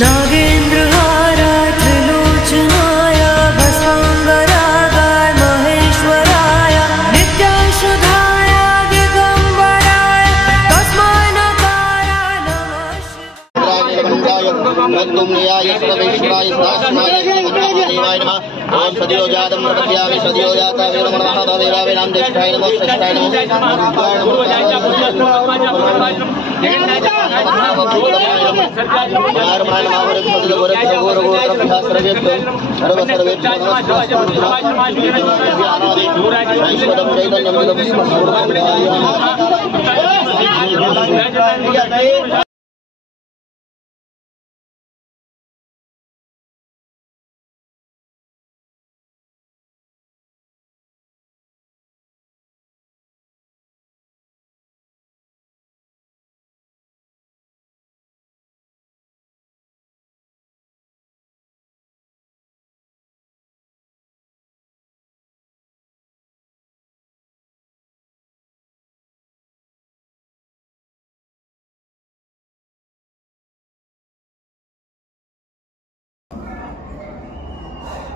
नागेन्द्रहाराय त्रिलोचनाय भस्माङ्गरागाय महेश्वराय नित्याशुधाय दिगम्बराय तस्मै नकाराय नमः शिवाय। ओम सदियो जातम प्रपद्यामि सदियो जाता वीरमणः भवेरावे नाम देष्टाय नमो श्रेष्ठाय नमो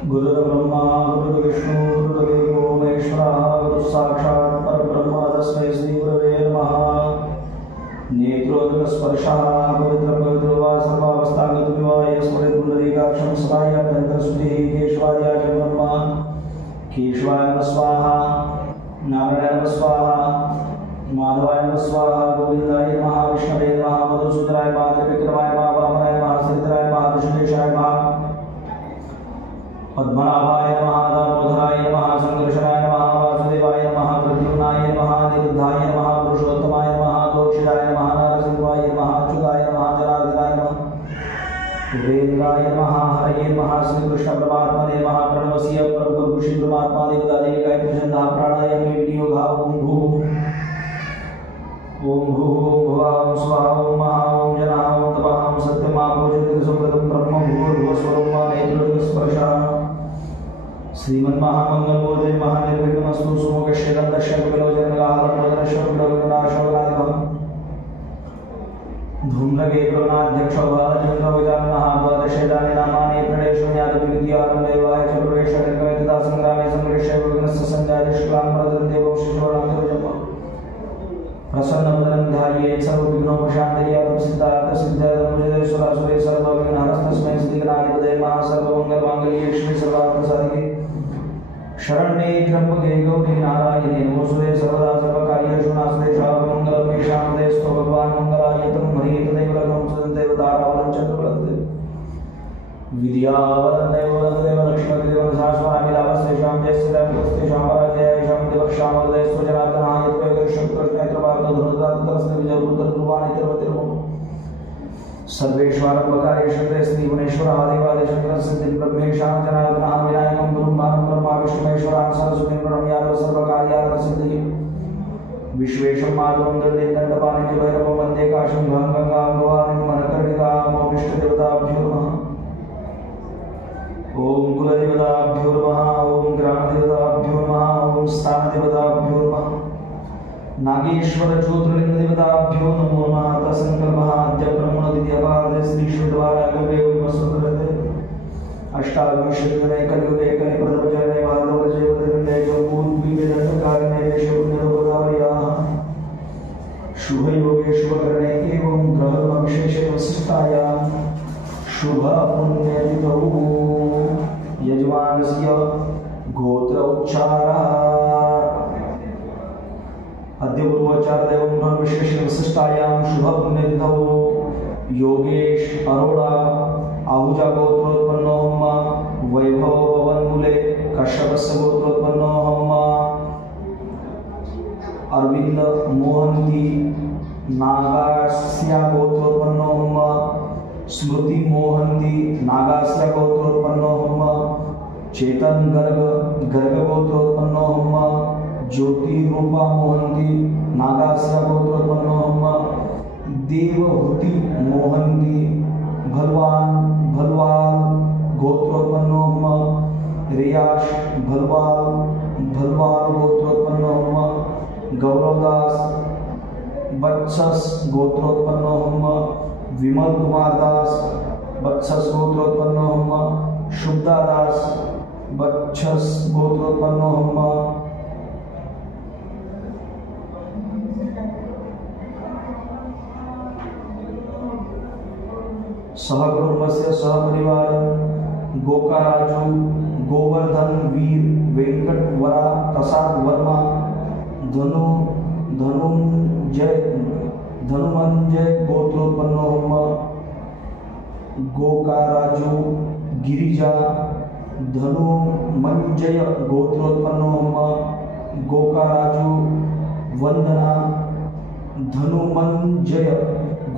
गुरुर्ब्रह्मा गुरुर्विष्णु गुरुर्देवो महेश्वरः गुरुः साक्षात् परब्रह्म तस्मै श्री गुरवे नमः। नेत्रोदकस्पर्शः पवित्र वा सर्वावस्थागतविवाहे स्मरेत् पुण्डरीकाक्षं सदाय अभ्यन्तरशुद्धिः केशवाद्याय च ब्रह्मा केशवाय नमः स्वाहा नारायणाय नमः स्वाहा माधवाय नमः स्वाहा गोविन्दाय नमः विष्णवे नमः मधुसूदनाय नमः त्रिविक्रमाय नमः वामनाय नमः श्रीधराय नमः ऋषिकेशाय नमः पद्मनाभाय नमः दामोदराय नमः संकर्षणाय नमः वासुदेवाय नमः प्रद्युम्नाय नमः निरुद्धाय नमः पुरुषोत्तमाय नमः दोक्षिताय नमः नारसिंहाय नमः अच्युताय नमः जनार्दनाय नमः वीरेन्द्राय नमः हरये नमः श्रीकृष्ण परमात्मने नमः प्रणवस्य परमपुरुष परमात्मा देवतादेवी गायत्री छन्दः प्राणायामे विनियोगः ओम भूः भुवः ओम स्वाहा ओम महा ओम जनः ओम तपः ओम सत्यमापो ज्योतिर्सुप्रदं ब्रह्म भूर्भुवस्वरं वा नेत्रस्पर्शः श्रीमन्महामंगलमूर्ते महानिर्विघ्नमस्तु सुमुखश्चेदन्तश्चक्रलोचनगाहरप्रदर्शनप्रविनाशोलादिभं धूम्रकेतुनाध्यक्षोभाजन्द्रविजाननः द्वादशेदानि नामानि प्रणेशून्यादिविद्यारम्भेवाय च प्रवेशकर्कवेतदा सङ्ग्रामे सङ्घर्षे विघ्नस्य सञ्जाते शुक्लाम्बरदन्तेवं शिशोरान्तर्जम् प्रसन्नवदनं ध्यायेत् सर्वविघ्नोपशान्तये प्रसिद्धार्थसिद्धार्थमुजदेश्वरासुरे सर्वविघ्नहरस्तस्मै श्रीगणाधिपतये नमः। सर्वमङ्गलमाङ्गल्ये शिवे सर्वार्थसाधिके शरण्ये त्र्यम्बके गौरी नारायणे नमोस्तुते सर्वदा सर्वकार्येषु नास्ते सर्वमङ्गलं मे शान्तेस्तु भगवान् मङ्गलाय तं हरिये तदेव लग्नं सदन्तेव तारावलं चन्द्रवलन्ते विद्यावलन्देव वलन्देव लक्ष्मीदेव सहस्रामिलावस्तेषां जयस्तेषां पराजयेषां देवक्षामर्दयस्तु जनार्दनाय सर्वेश्वरम्भकारेषु श्रीगुणेश्वरः देवादिशङ्करसिद्धिं ब्रह्मेशां जनार्दनः विनायकं गुरुं मानं ब्रह्मा विष्णुमेश्वरां सरस्वतीं प्रणम्यात् सर्वकार्यार्थसिद्धिं विश्वेशं माधवं दण्डपाणिं च भैरवं वन्दे काशीं गङ्गां भवानीं मनकर्णिकाम् ॐ इष्टदेवताभ्यो नमः। ओम कुलदेवताभ्यो नमः ओम ग्रामदेवताभ्यो नमः ओम स्थानदेवताभ्यो नमः नागेश्वर ज्योतिर्लिंग देवताभ्यो नमो नमः। तत्संकल्पः अद्य ब्रह्मणोदित्यपादे श्री शुद्धवारागवे वसुरते अष्टाविंशतितमे कलियुगे कलिप्रथमचरणे वादवजयवदने जम्बूद्वीपदण्डकारणे देशपुण्यरूपधारयाः शुभयोगे शुभकरणे एवं ग्रहविशेषविशिष्टायां शुभ पुण्यतिथौ यजमानस्य गोत्र उच्चारः अद्य पूर्वोच्चारदैवं विशेष विशिष्टायां शुभ पुण्यतिथौ योगेश अरोड़ा आहूजा गोत्रोत्पन्नो हम वैभव पवनमूले कश्यपस्य गोत्रोत्पन्नो हम अरविंद मोहंती नागास्या गोत्रोत्पन्नो हम स्मृति मोहंती नागास्या गोत्रोत्पन्नो हम चेतन गर्ग गर्ग गोत्रोत्पन्नो हम ज्योति रूपा मोहंती नागास्या गोत्रोत्पन्नो हम देवहूति मोहंती भलवान भलवाल गोत्रोत्पन्नो हम रियाश भलवाल भलवाल गोत्रोत्पन्नो हम गौरवदास बत्सस गोत्रोत्पन्नो हम विमल कुमार दास सहकुटुम्बस्य सहपरिवार गोकाराजु गोवर्धन वीर वेंकट वरा प्रसाद वर्मा धनुमंजय गोत्रोत्पन्नो गोकाराजु गिरिजा धनुमंजय गोत्रोत्पन्नो गोकाराजु वंदना धनुमंजय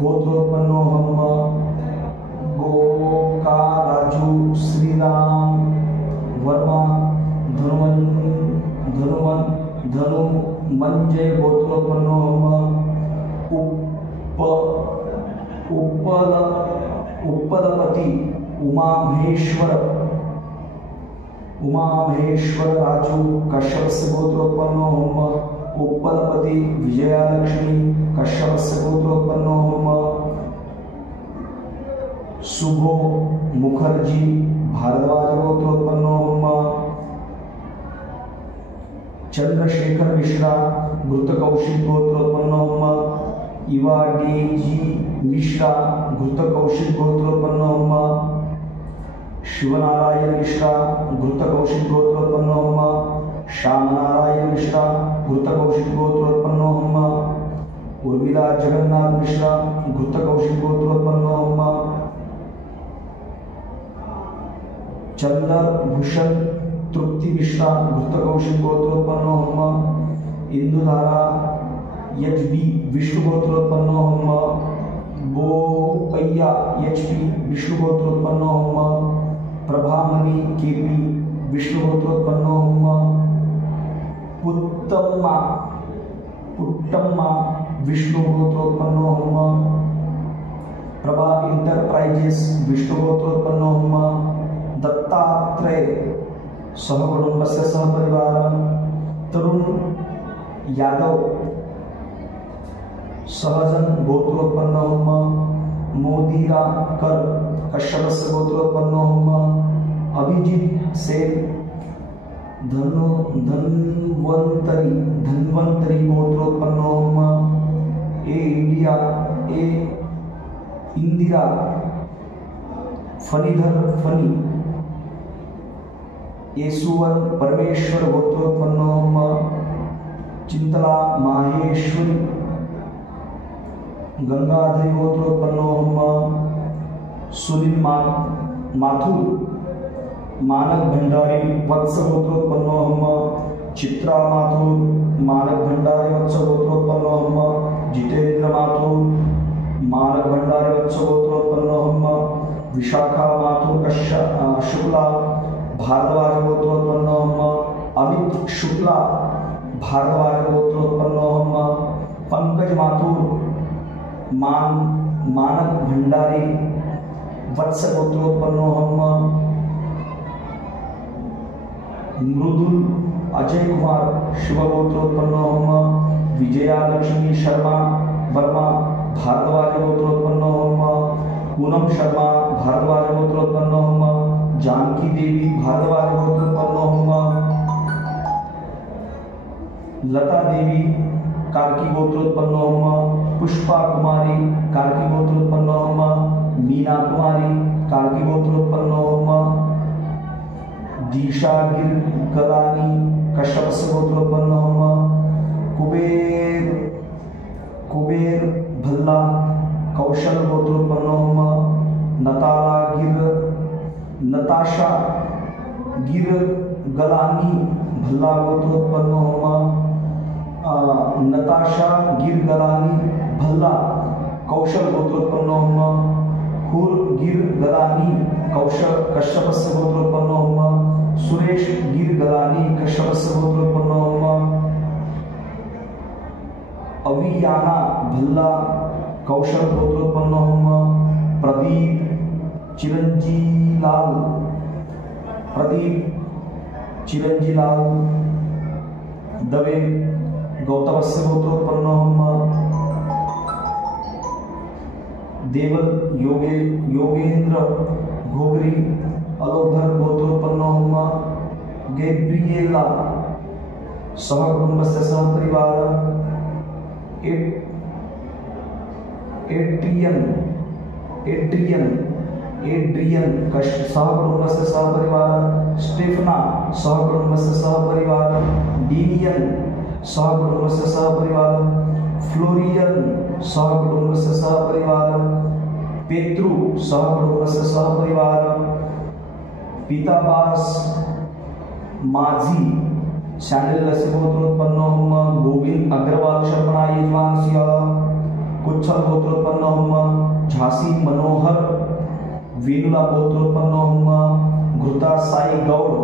गोत्रोत्पन्नो गोकाराजु श्रीराम वर्मा धनुमंजय गोत्रोत्पन्नो उपलपति उमामहेश्वर राजू कश्यप से गोत्रोत्पन्नो उपलपति विजयालक्ष्मी कश्यप से गोत्रोत्पन्नो शुभो मुखर्जी भारद्वाज गोत्रोत्पन्नो चंद्रशेखर मिश्रा घृत कौशिक गोत्रोत्पन्नो इवाडेजी मिश्रा घृत कौशिक गोत्रोत्पन्नो शिवनारायण मिश्रा घृत कौशिक गोत्रोत्पन्नो श्यामनारायण मिश्रा घृत कौशिक गोत्रोत्पन्नो उर्मिला जगन्नाथ मिश्रा घृत कौशिक गोत्रोत्पन्नो चंद्रभूषण तृप्ति मिश्रा घृत कौशिक गोत्रोत्पन्नो इंदुधारा एचबी विष्णु गोत्रोत्पन्नो बोपैया एचपी विष्णु गोत्रोत्पन्नो प्रभामणि केपी विष्णु गोत्रोत्पन्नो पुट्टम्मा विष्णु गोत्रोत्पन्नो प्रभा इंटरप्राइजेस विष्णु गोत्रोत्पन्नो दत्तात्रेय सहकुटुम्बस्य सहपरिवार तरुण यादव सहजन गोत्रोत्पन्नो मोदीरा कर कश्यप से गोत्रोत्पन्नो अभिजीत सेन धन्वंतरी गोत्रोत्पन्नो इंदिरा फणीधर फनी येसुवन परमेश्वर गोत्रोत्पन्नो चिंतला माहेश्वरी गंगाधरी गोत्रोत्पन्नो सुनील माथुर मानक भंडारी वत्स गोत्रोत्पन्नो चित्रा माथुर मानक भंडारी वत्स गोत्रोत्पन्नो जितेंद्र माथुर मानक भंडारी वत्स गोत्रोत्पन्नो विशाखा माथुर शुक्ला भारद्वाज गोत्रोत्पन्नो अमित शुक्ला भारद्वाज गोत्रोत्पन्नो पंकज माथुर मानक भंडारी वत्स गोत्रोत्पन्नो मृदुल अजय कुमार शिव गोत्रोत्पन्नो विजया लक्ष्मी शर्मा वर्मा भारद्वाज गोत्रोत्पन्नो पूनम शर्मा भारद्वाज गोत्रोत्पन्नो जानकी देवी भारद्वाज गोत्रोत्पन्नो लता देवी कार्की गोत्रोत्पन्नो पुष्पा कुमारी कार्की गोत्रोत्पन्नो मीना कुमारी कार्की गोत्रोत्पन्नो दीशा गिर गलानी कश्यप से गोत्रोत्पन्नो कुबेर भल्ला कौशल गोत्रोत्पन्नो नताशा गिर गलानी भल्ला गोत्रोत्पन्नो नताशा गिर गलानी भल्ला कौशल गोत्रोत्पन्नो हुर गिर गलानी कौशल कश्यप से गोत्रोत्पन्नो सुरेश गिर गलानी कश्यप से गोत्रोत्पन्नो अवियाना भल्ला कौशल गोत्रोत्पन्नो प्रदीप चिरंजीलाल दवे गौतमस्य गोत्रोत्पन्नो देवल योगेंद्र घोगरी अलोभर गोत्रोत्पन्नो गैब्रिएला सहकुटुम्बस्य सहपरिवार एड्रियन सहकुटुम्बस्य सहपरिवारः स्टेफना सहकुटुम्बस्य सहपरिवारः डीनियन सहकुटुम्बस्य सहपरिवारः फ्लोरियन सहकुटुम्बस्य सहपरिवारः पेत्रु सहकुटुम्बस्य सहपरिवारः पितापास माझी शांडिल्यस्य गोत्रोत्पन्नः गोविंद अग्रवाल शर्मणा यजमानस्य कुच्छल गोत्रोत्पन्नः झांसी मनोहर वेनुला गोत्रोत्पन्नः घृता साई गौड़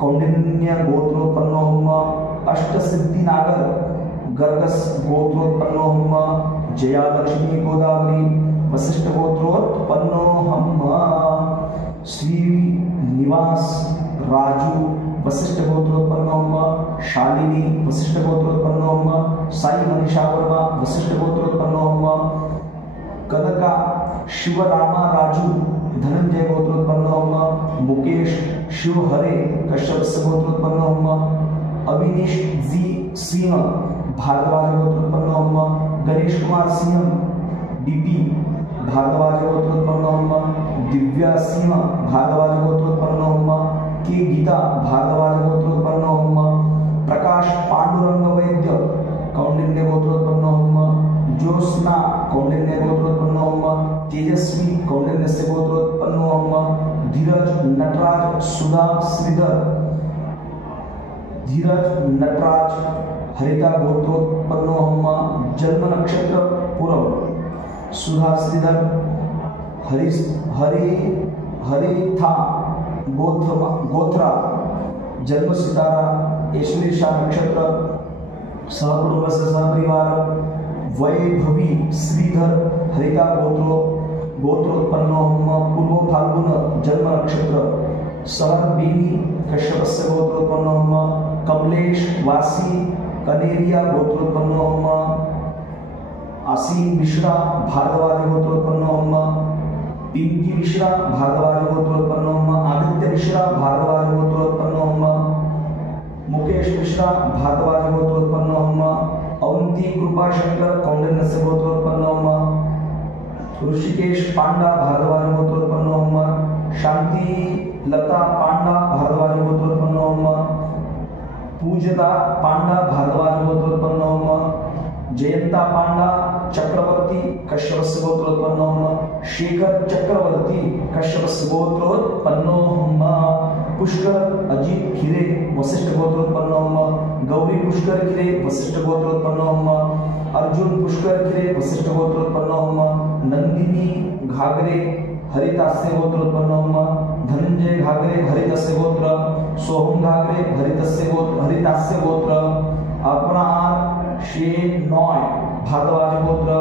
कौंडिन्य गोत्रोत्पन्नः अष्टसिद्धिनागर गर्गस गोत्रोत्पन्नः जया लक्ष्मी गोदावरी वशिष्ठ गोत्रोत्पन्नः श्रीनिवास राजू वशिष्ठ गोत्रोत्पन्नः शालिनी वशिष्ठ गोत्रोत्पन्नः साई मनीषा वर्मा वशिष्ठ गोत्रोत्पन्नः कनका शिवरामा राजू धनंजय गोत्रोत्पन्नः मुकेश शिवहरे कश्यपस्य गोत्रोत्पन्नः अविनीश जी सिंह भारद्वाज गोत्रोत्पन्नः गणेश कुमार सिंह डीपी भारद्वाज गोत्रोत्पन्नः दिव्या सिंह भारद्वाज गोत्रोत्पन्नः के गीता भारद्वाज गोत्रोत्पन्नः प्रकाश पांडुरंग वैद्य कौंडिन्य गोत्रोत्पन्नः ज्योत्स्ना कौंडिन्य गोत्रोत्पन्नः तेजस्वी कौंडिन्यस्य गोत्रोत्पन्नः धीरज नटराज सुधा श्रीधर धीरज नटराज हरिता गोत्रोत्पन्नः जन्म नक्षत्र पूरव सुधा श्रीधर हरिथा गोत्रा जन्म सितारा ऐश्वर्या नक्षत्र सहकुटुम्बस्य सहपरिवार वैभवी श्रीधर हरिता गोत्रोत्पन्नः पूर्व फाल्गुन जन्म नक्षत्र शरद बेनी कश्यपस्य गोत्रोत्पन्नः कमलेश वासी कनेरिया गोत्रोत्पन्नः आसीम मिश्रा भारद्वाज गोत्रोत्पन्नः पिंकी मिश्रा भारद्वाज गोत्रोत्पन्नः आदित्य मिश्रा भारद्वाज गोत्रोत्पन्नः मुकेश मिश्रा भारद्वाज गोत्रोत्पन्नः अवंती कृपाशंकर कौंडिन्यस्य गोत्रोत्पन्नः ऋषिकेश पांडा भारद्वाज गोत्रोत्पन्नः शांति लता पांडा भारद्वाज गोत्रोत्पन्नः पूजता पांडा भारद्वाज गोत्रोत्पन्नः जयंता पांडा चक्रवर्ती कश्यपस्य गोत्रोत्पन्नः शेखर चक्रवर्ती कश्यपस्य गोत्रोत्पन्नः पुष्कर अजीत खिरे वशिष्ठ गोत्रोत्पन्नः गौरी पुष्कर खिरे वशिष्ठ गोत्रोत्पन्नः अर्जुन पुष्कर खिरे वशिष्ठ गोत्रोत्पन्नः नंदिनी घागरे हरितास्य गोत्रोत्पन्नः धनंजय घागरे हरितस्य गोत्र सोहम घागरे हरितास्य गोत्र अपरार शेन नॉय भारद्वाज गोत्र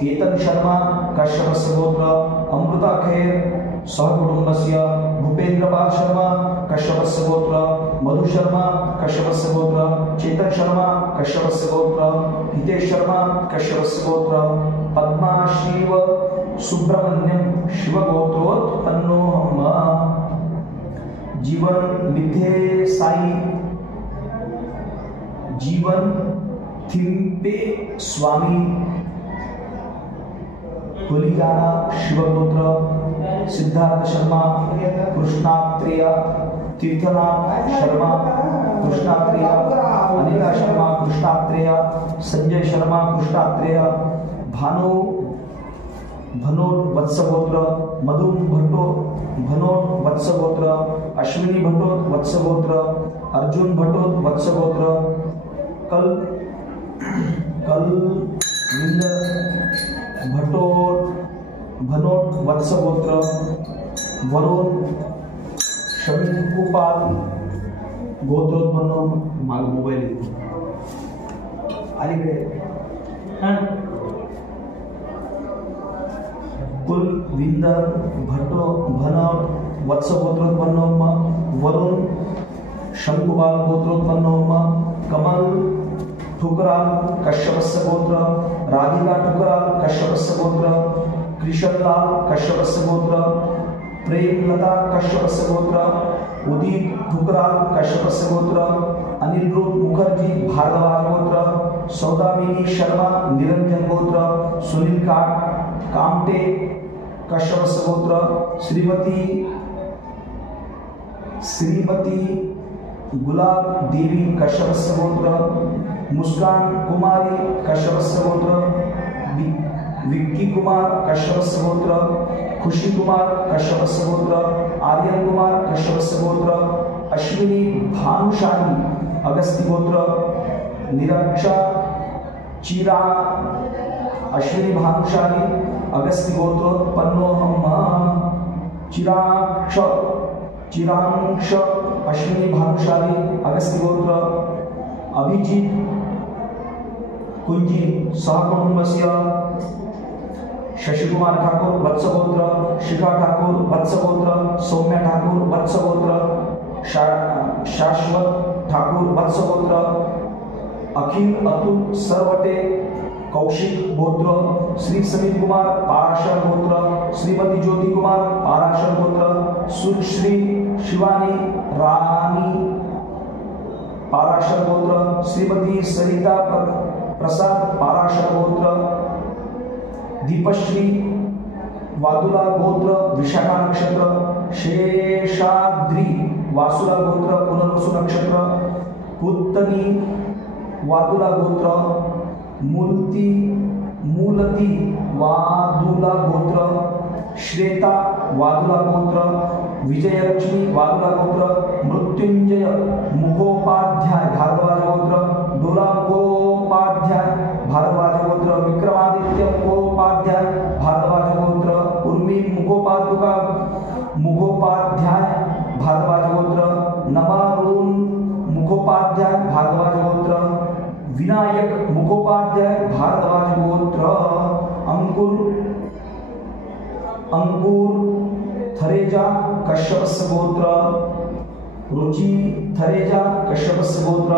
केतन शर्मा कश्यपस्य गोत्र अमृता खेर सहकुटुम्बस्य भूपेंद्रपाल शर्मा कश्यपस्य गोत्र मधु शर्मा कश्यपस्य गोत्र चेतन शर्मा कश्यपस्य गोत्र हितेश शर्मा कश्यपस्य गोत्र पद्मा शिव सुब्रमण्यम शिव गोत्रोत्पन्नः जीवन मिथे साई जीवन थिम्पे स्वामी हुलियाना शिवगोत्र सिद्धार्थ शर्मा कृष्णात्रेय तीर्थनाथ शर्मा कृष्णात्रेय अनिता शर्मा कृष्णात्रेय संजय शर्मा कृष्णात्रेय भानु भनोट वत्सगोत्र मधु भट्टो भनोट वत्सगोत्र अश्विनी भट्टो वत्सगोत्र अर्जुन भट्टो वत्सगोत्र कल भट्टो भनोट वत्सगोत्र वरुण शमिकुपाल गोत्रोत्पन्न माग मोबाईल अलीकडे कुलविंदर भट्टो भनोट वत्सगोत्रोत्पन्न वरुण शंकुपाल गोत्रोत्पन्न कमल ठुकराल कश्यपस्य गोत्र राधिका ठुकराल कश्यपस्य गोत्र कृष्णलाल कश्यपस्य गोत्र प्रेमलता कश्यपस्य गोत्र उदित ठुकराल कश्यपस्य गोत्र अनिरुद्ध मुखर्जी भारद्वाज गोत्र सौदामिनी शर्मा निरंजन गोत्र सुनील कामटे कश्यपस्य गोत्र श्रीमती गुलाब देवी कश्यपस्य गोत्र मुस्कान कुमारी कश्यपस्य गोत्र विक्की कुमार कश्यपस्य गोत्र खुशी कुमार कश्यपस्य गोत्र आर्यन कुमार कश्यपस्य गोत्र अश्विनी भानुशाली अगस्त्य गोत्र निरक्षा चिरा अश्विनी भानुशाली अगस्त्य गोत्र पन्नोहम चिरांक्ष अश्विनी भानुशाली अगस्त्य गोत्र अभिजीत कुंजी सहकुटुंबस्य शशिकुमार ठाकुर वत्सगोत्र शिखा ठाकुर वत्सगोत्र सौम्या ठाकुर वत्सगोत्र शाश्वत ठाकुर वत्सगोत्र अखिल अतुल सरवटे कौशिक गोत्र श्री समीर कुमार पाराशर गोत्र श्रीमती ज्योति कुमार पाराशर गोत्र सुश्री शिवानी रानी पाराशर गोत्र श्रीमती सरिता प्रसाद पाराशर गोत्र दीपश्री वादुला गोत्र विशाखा नक्षत्र शेषाद्री वासुला गोत्र पुनर्वसु नक्षत्र पुत्तनी वादुला गोत्र मूलती वादुला गोत्र श्वेता वादुला गोत्र विजयलक्ष्मी वादुला गोत्र मृत्युंजय मुखोपाध्याय भारद्वाज गोत्र डोला मुखोपाध्याय भारद्वाज गोत्र विक्रमादित्य मुखोपाध्याय भारद्वाज गोत्र उर्मी मुखोपाध्याय भारद्वाज गोत्र नवारुण मुखोपाध्याय भारद्वाज गोत्र विनायक मुखोपाध्याय भारद्वाज गोत्र अंकुर थरेजा कश्यपस्य गोत्र रुचि थरेजा कश्यपस्य गोत्र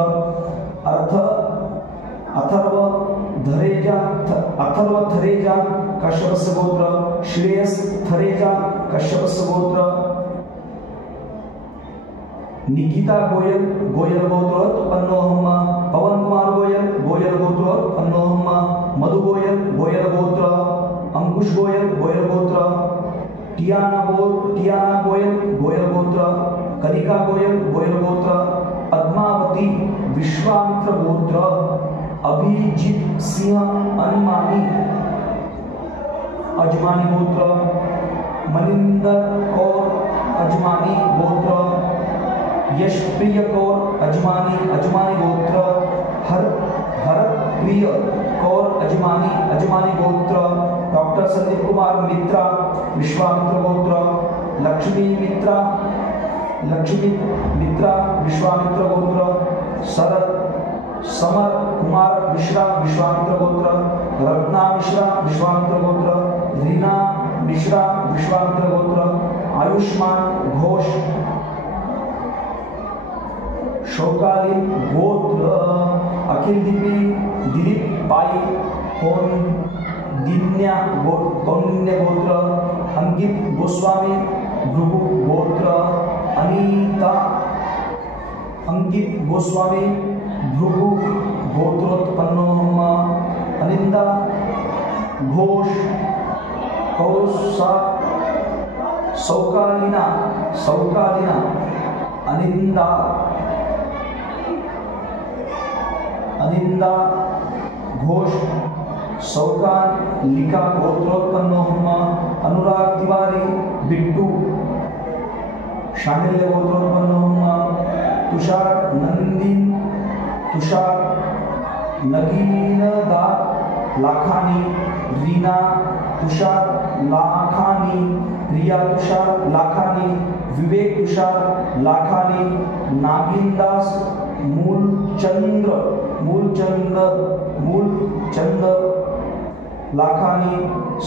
अथर्व थरेजा कश्यपस्य गोत्र श्रेयस थरेजा कश्यपस्य गोत्र निकिता गोयल गोत्रोत्पन्नोहम पवन कुमार गोयल गोत्रोत्पन्नोहम मधु गोयल गोत्र अंकुश गोयल गोत्र टियाना गोयल गोत्र कनिका गोयल गोत्र पद्मावती विश्वामित्र गोत्र अभिजीत सिंह अजमानी गोत्र मनिंदर कौर अजमानी गोत्र यशप्रिय कौर अजमानी गोत्र हरप्रिय कौर अजमानी गोत्र डॉक्टर संदीप कुमार मित्रा विश्वामित्र गोत्र लक्ष्मी मित्रा विश्वामित्र गोत्र समर कुमार मिश्रा विश्वामित्र गोत्र रत्ना मिश्रा विश्वामित्र गोत्र रीना मिश्रा विश्वामित्र गोत्र आयुष्मान घोष शौकाली गोत्र अखिल दिलीप पाई कौंडिन्य गोत्र अंकित गोस्वामी भृगु गोत्र अनीता अंकित गोस्वामी भृगु गोत्रोत्पन्नोहम अनिंदा घोष सौकालिना अनिंदा घोष सौकान लिका गोत्रोत्पन्नोहम अनुराग तिवारी बिट्टू शामिल गोत्रोत्पन्नोहम तुषार नगीनदार लाखानी रीना तुषार लाखानी प्रिया तुषार लाखानी विवेक तुषार लाखानी नागिनदास मूलचंद्र लाखानी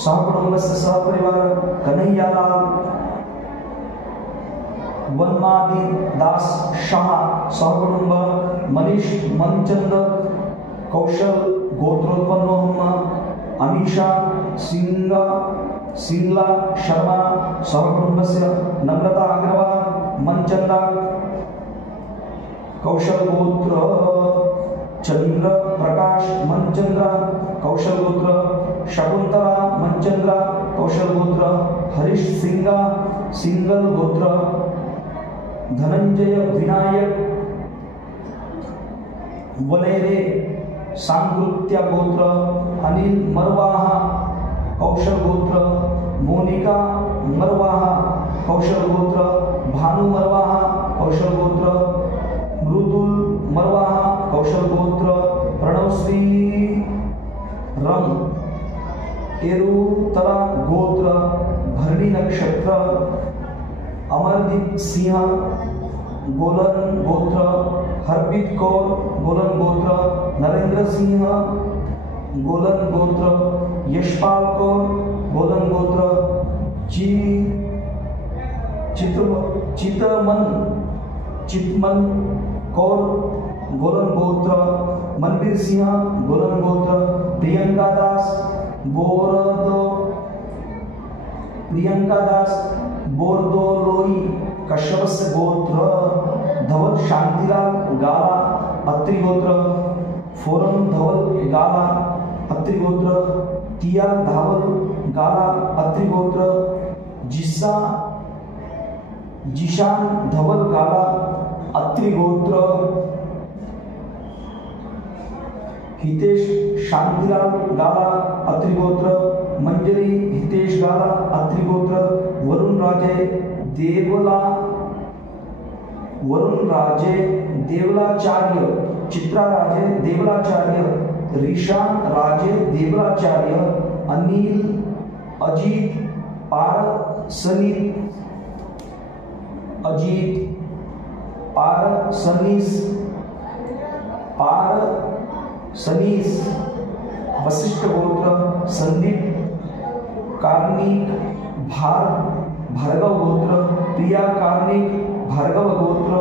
सहकुटुंबस्य सहपरिवार कन्हैयालाल वनमादी दास शाह सहकुटुंब मनीष मनचंद कौशल गोत्रोत्पन्नोहम अमीषा सिंगला शर्मा सहकुटुंबस्य नम्रता अग्रवाल मनचंदा कौशल गोत्र चंद्र प्रकाश मनचंद्र कौशल गोत्र शकुंतला मनचंद्रा कौशल गोत्र, हरीश सिंगा सिंगल गोत्र, धनंजय विनायक वनेरे सांकृत्या गोत्र, अनिल मरवाहा कौशल गोत्र, मोनिका मरवाहा कौशल गोत्र, भानु मरवाहा कौशल गोत्र, मृदुल मरवाहा कौशल गोत्र, प्रणवश्री रम एरुतला गोत्र, भरणी नक्षत्र, अमरदीप सिंह गोलन गोत्र, हरप्रीत कौर गोलन गोत्र, नरेंद्र सिंह गोलन गोत्र, यशपाल कौर गोलन गोत्र, चितमन कौर गोलन गोत्र, मनवीर सिंह गोलन गोत्र, प्रियंका दास बोरदोलोई कश्यप गोत्र, धवल शांतिलाल गाला अत्रि गोत्र, फोरम धवल गाला अत्रि गोत्र, तिया धावल गाला अत्रि गोत्र, जिशान धवल गाला अत्रि गोत्र, हितेश शांतिलाल गाला अत्रि गोत्र, मंजरी हितेश गाला अत्रि गोत्र, वरुण राजे देवलाचार्य, चित्रा राजे देवलाचार्य, ऋषान राजे देवलाचार्य, अनिल अजीत पारसनीस वशिष्ठ गोत्र, संदीप कार्णिक भार्गव गोत्र, प्रिया कार्णिक भार्गव गोत्र,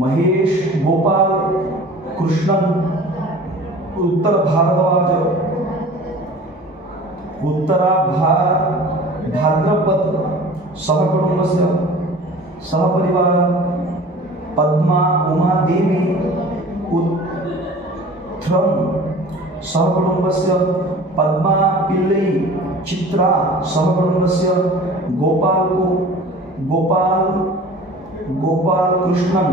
महेश गोपाल कृष्णन उत्तर भारद्वाज, उत्तरा भाद्रपद सहकुटुंबस्य सहपरिवार, पद्मा उमा देवी उत्थ्रम सहकुटुंबस्य, पद्मा पिल्लई चित्रा सहकुटुंबस्य, गोपाल कृष्णन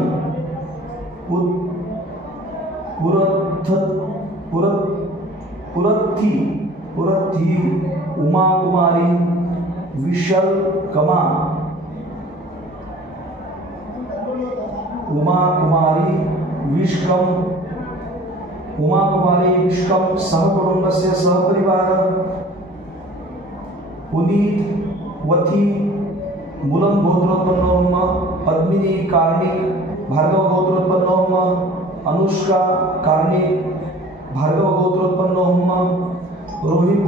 पुरथी उमा कुमारी विशल कमा, उमा कुमारी विश्कम सहकुटुंबस्य सहपरिवार, पुनीत वथी मूलम गोत्रोत्पन्नो, पद्मिनी कार्णिक भार्गव गोत्रोत्पन्नो, अनुष्का कार्णिक भार्गव गोत्रोत्पन्नो, रोहित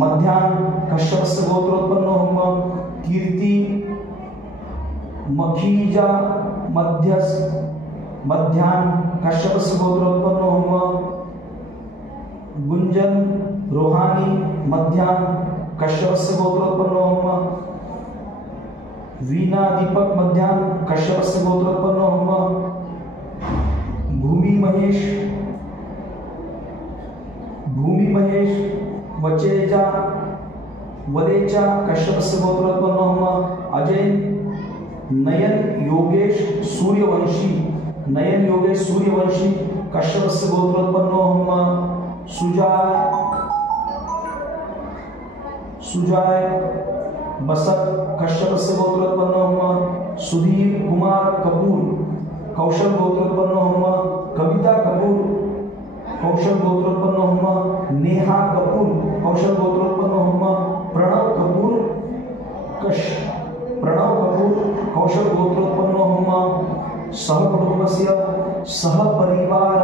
मध्यान कश्यपस्य गोत्रोत्पन्नो, कीर्ति मखीजा मध्यान कश्यपस्य गोत्रोत्पन्नो, गुंजन रोहानी मध्यान कश्यपस्य गोत्रोत्पन्नो, वीणा दीपक मध्यान कश्यपस्य गोत्रोत्पन्नो, भूमि महेश वलेचा कश्यपस्य गोत्रोत्पन्नो, अजय नयन योगेश सूर्यवंशी कश्यपस्य गोत्रोत्पन्नो, सुजाय बसक कश्यपस्य गोत्रोत्पन्नो, सुधीर कुमार कपूर कौशल गोत्रोत्पन्नो, कविता कपूर कौशल गोत्रोत्पन्नो, नेहा कपूर कौशल गोत्रोत्पन्नो, प्रणव कपूर कौशल गोत्रोत्पन्नो, सहकुटुंबस्य सहपरिवार,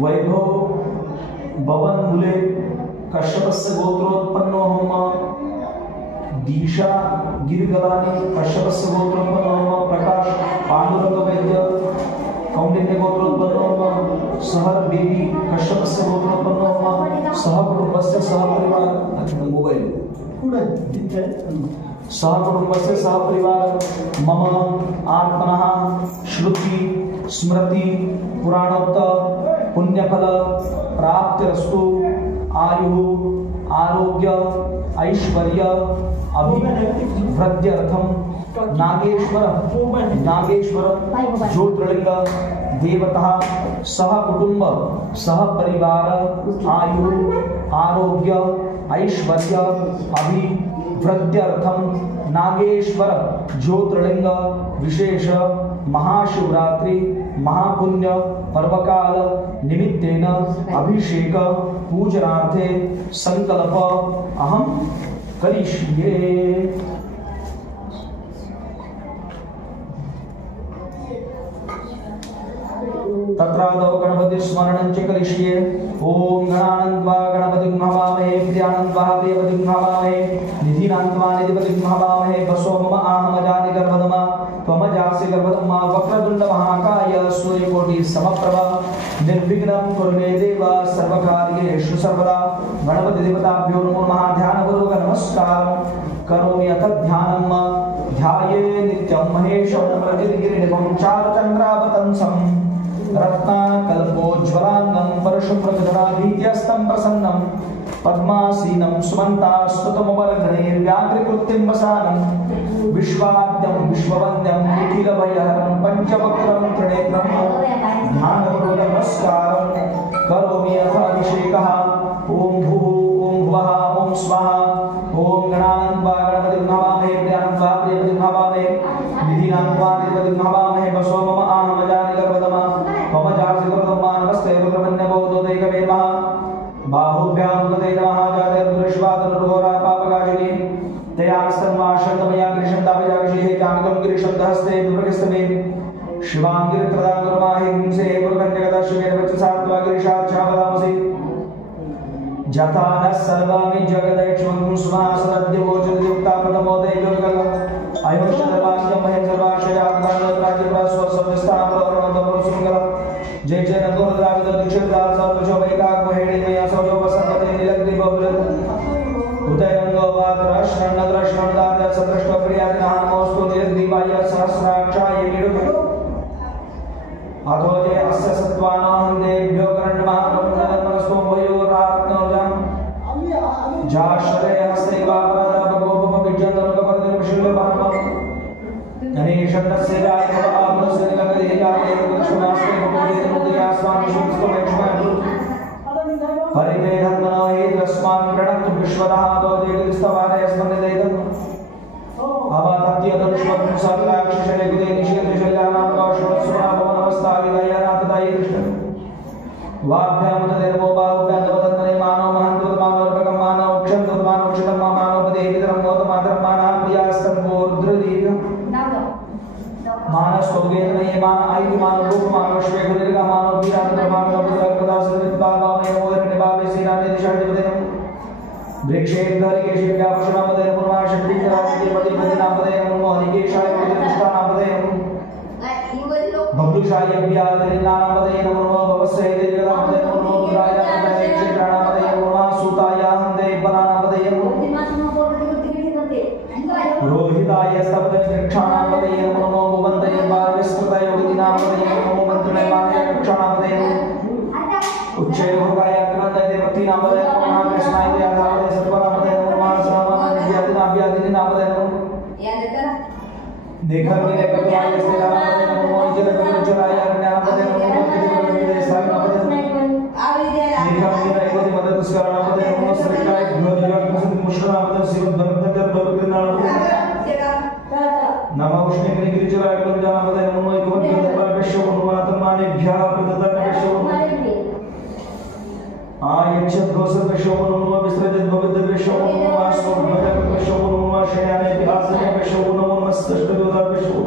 वैभव बबन मुले कश्यपस्य गोत्रोत्पन्नो, दीशा गिरगलानी कश्यपस्य गोत्रोत्पन्नो, प्रकाश पांडुरंग वैद्य कौंडिन्य गोत्रोत्पन्नो, सहर बेबी कश्यपस्य गोत्रोत्पन्नो, सहकुटुंबस्य सहपरिवार, मोबाईल पुढे सहकुटुम्बस्य सहपरिवार मम आत्मनः श्रुति स्मृति पुराणोक्त पुण्यफल प्राप्तिरस्तु। आयु आरोग्य ऐश्वर्य अभिवृद्ध्यर्थम नागेश्वर ज्योतिर्लिंग देवता सह कुटुंब सह परिवार आयु आरोग्य ऐश्वर्य अभिवृद्ध्यर्थम नागेश्वर ज्योतिर्लिंग विशेष महाशिवरात्रि महापुण्य पर्वकाल निमित्तेन अभिषेक पूजनार्थे संकल्प अहम करिष्ये। तत्रादौ गणपति स्मरणं च करिष्ये। ओम गणानन्त्वा गणपतिं हवामहे प्रियानन्त्वा प्रियपतिं हवामहे निधिनान्त्वा निधिपतिं हवामहे वसो मम आहमजानि गर्भधमा त्वमजासि गर्भधमा वक्रतुण्ड महाकाय सूर्यकोटि समप्रभ निर्विघ्नं कुरु मे देव सर्वकार्येषु सर्वदा। गणपति देवताभ्यो नमो नमः। ध्यानपूर्वक नमस्कारं करोमि। अथ ध्यानं ध्याये नित्यं महेशं प्रतिगिरिनिभं चारुचन्द्रावतंसं रत्नाकल्पोज्ज्वलांगं परशुभ्रधराभीत्यस्तं प्रसन्नं पद्मासीनं सुमन्तास्तुतमुपलग्नैर्व्याघ्रकृत्यं वसानं विश्वाद्यं विश्ववन्द्यं निखिलभयहरं पञ्चवक्त्रं त्रिनेत्रं ध्यानपूर्वक नमस्कारं करोमि। अथ अभिषेकः। ओम भूः ओम भुवः ओम स्वाहा। ओम गणान्त्वा गणपतिं हवामहे प्रियान्त्वा प्रियपतिं हवामहे निधिनान्त्वा निधिपतिं हवामहे वसो मम आहमजानि गर्भधमा त्वमजासि गर्भधमा नमस्ते रुद्रमन्यबोधोदयकवे नमः। बाहुभ्यां तदे नमः। जातर्दृश्वादनुर्घोरा पापकाशिनी तयास्तन्वाशन्तमया गिरिशन्तापजाविषे कामिकं गिरिशब्दहस्ते विप्रकस्तमे शिवाङ्गिरित्रदाङ्गुर्माहिं से पुरकञ्जगदा शिवेन वचसात्वा गिरिशाच्छावदामसि जथा न सर्वाणि जगदैक्ष्मं सुमासदद्यवोचद्युक्ता प्रथमोदय दुर्गल अयोषदर्वाक्यं महे सर्वाशयात्मानोत्राजिप्रास्वसंस्थानप्रवरणोदपरसुङ्गल जय जय नन्दोरद्राविदोदिक्षुर्दाल सर्वशो वैकाग्महेणे मया सौजो वसन्तते निलग्निबहुलत् उदयरङ्गो वातरश्रण्णद्रश्रण्णाद सदृष्टप्रियादिनः नमोऽस्तु निलग्निवाय सहस्राक्षाय मीडुः अथो जय अस्य सत्त्वानां देभ्यो करणमाप्रमुखनमस्तु वयोरात्मजं जाश्रय हस्ते वापरदा भगवोपविजन्तनुकपर्दिनमशिल्यभावं गणेशन्दस्य जायकवामस्य निलगदेयाते लक्ष्मणास्ते भगवदेनुदयास्वामि शुभस्तमेक्षमायु परिवेधन्मनो हि तस्मान् प्रणन्तु विश्वतः दोदेकस्तवारयस्मन्निदैतम् अवतत्यदनुष्मं सर्वाक्षशलेकुते निषेधशल्यानां कौशलस्वनाभवनवस्थाविदयानाथदायि कृष्ण वाभ्यां तदेर्मो बाहुभ्यां तपतन्मने मानव महन्तोत्मानोर्भकं मानव क्षन्तोत्मानोक्षितं मानवपदेहितरं मोतमातरं मानः प्रियास्तम्भोर्ध्रुदीर्घ मानस्वगेतनये मान आयु मानव रूप मानव श्वेतदीर्घ मानव वीरान्तर मानव पदासर्विद्वाभामय मोहिरनिभावे श्रीरामनिधिशान्तिपदेनं वृक्षेन्द्ररिकेशव्यापशनामदे पूर्वाशक्तिकरामदेवदेवनामदे नमो हरिकेशाय प्रतिष्ठानामदे बबलुशाय व्याधरिनामदे नमो भवस्यैदेवनामदे नमो रुद्राय क्षेत्राणामदे नमो सूताय हन्दे बनानामदे रोहिताय स्तपदे वृक्षाणामदे नमो भुवन्ते बालविस्कृताय योगिनामदे नमो मन्त्रणे मानय वृक्षाणामदे उच्चै भोगाय अग्नदे देवतीनामदे नमो कृष्णाय देवनामदे सर्वनामदे नमो मानसामदे व्याधिनामदे नमो देखर्मिने कत्वाय स्थिरामदे नमो जलकरुचराय अरण्यामदे नमो देसानामदे देखर्मिने एवदि मदतस्करामदे नमो श्रीकाय मुश्रामदे शिवधर्मदे भक्तिनामदे नमो विष्णुगिरिचराय गुरुजनामदे नमो एकवद्गतपरमेश्वर अनुवातमानेभ्यः प्रदत्तमेश्वर आयच्छद्वसद्वेश्वर नमो विसृजत् भवद्वेश्वर नमो आस्मद्वेश्वर नमो शयाने विहासनेश्वर नमो मस्तष्टदोदावेश्वर